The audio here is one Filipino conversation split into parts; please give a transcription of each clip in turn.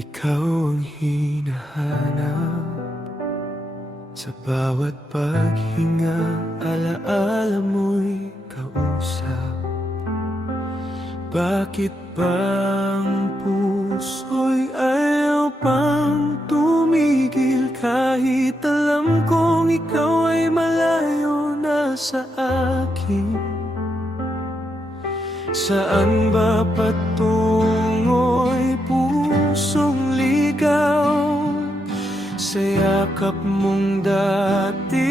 Ikaw ang hinahanap sa bawat paghinga, alaala mo'y kausap. Bakit bang puso'y ayaw pang tumigil kahit alam kong ikaw ay malayo na sa akin? Saan ba patungo'y pusong ligaw? Sa yakap mong dati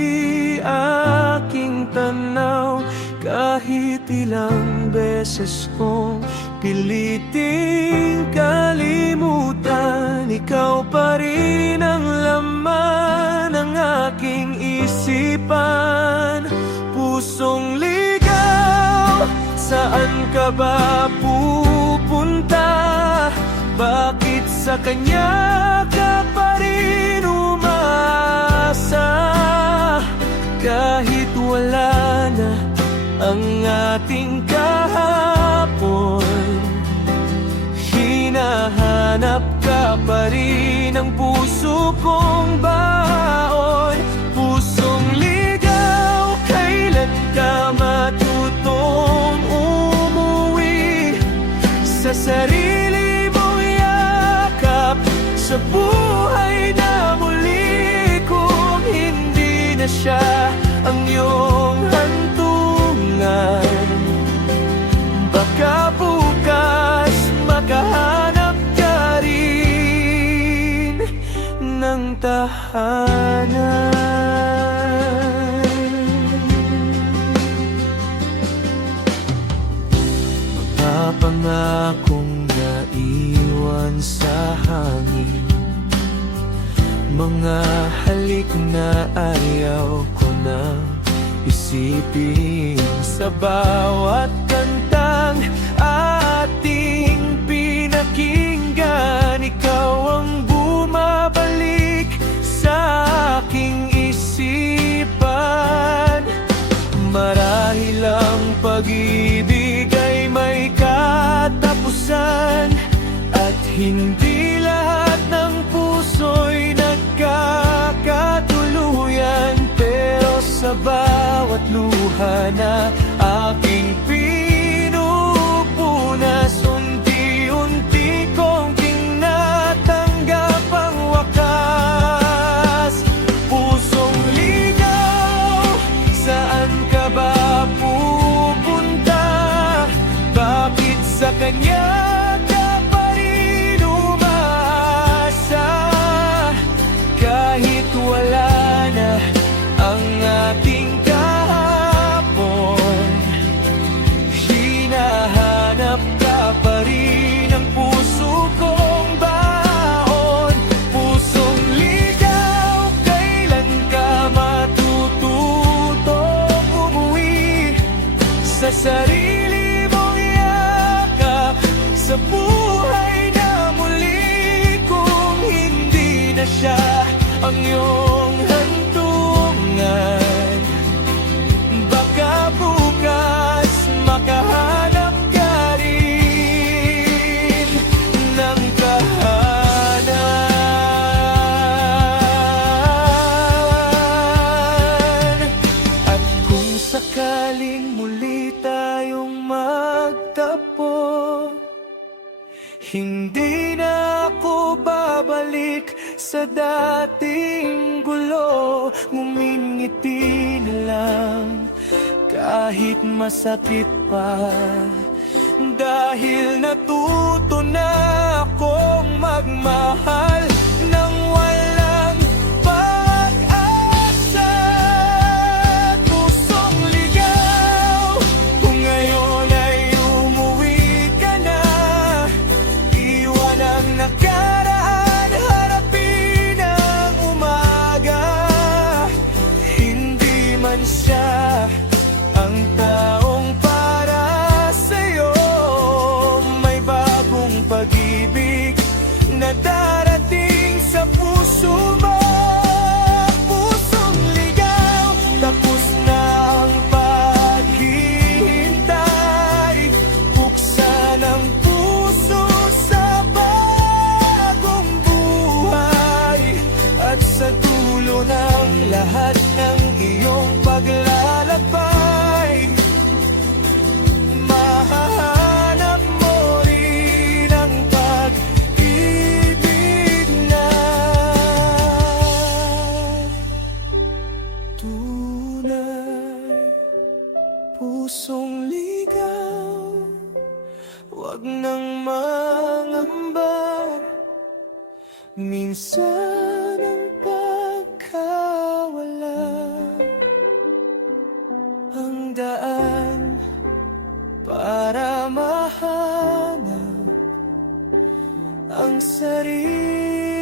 aking tanaw. Kahit ilang beses kong piliting kalimutan, ikaw pa rin ang laman ng aking isipan. Pusong ligaw, saan ka ba pupunta? Bakit sa kanya ka pa rin umasa? Kahit wala na ang ating kahapon, hinahanap ka pa rin ang puso kong baon. Pusong ligaw, kailan ka matutong umuwi sa sarili mong yakap? Sa buhay na muli kung hindi na siya ang iyong hantungan, baka bukas makahanap ka rin ng tahanan. Mga pangakong naiwan sa hangin, mga halik na ayaw ko nang isipin. Sa bawat kantang ating pinakinggan, ikaw ang bumabalik sa aking isipan. Marahil ang pag-ibig ay may katapusan, at hindi lahat ng puso'y nagkakatuluyan. Pero sa bawat luha na aking pinupunas, unti-unti kong tinatanggap ang wakas. Pusong ligaw, saan ka ba pupunta? Bakit sa kanya ka pa rin umasa? Kahit wala na ang ating kahapon, hinahanap ka pa rin ang puso kong baon. Pusong ligaw, kailan ka matututong umuwi sa sarili mong yakap? Sa buhay na muli kung hindi na siya ang iyong hantungan, baka bukas makahanap ka rin ng tahanan. At kung sakaling muli tayong magtapos, hindi na ako babalik sa dating gulo. Ngumingiti na lang kahit masakit pa, dahil natuto na akong magmahal ng walang pag-asa. Pusong ligaw, kung ngayon ay umuwi ka na, iwan ang nakaraan, harapin ang umaga. Hindi man siya ang taong para sa'yo, may bagong pag-ibig na darating sa puso mo. Pusong ligaw, tapos na ang paghihintay. Buksan ang puso sa bagong minsan ang pagkawala, ang daan para mahanap ang sarili.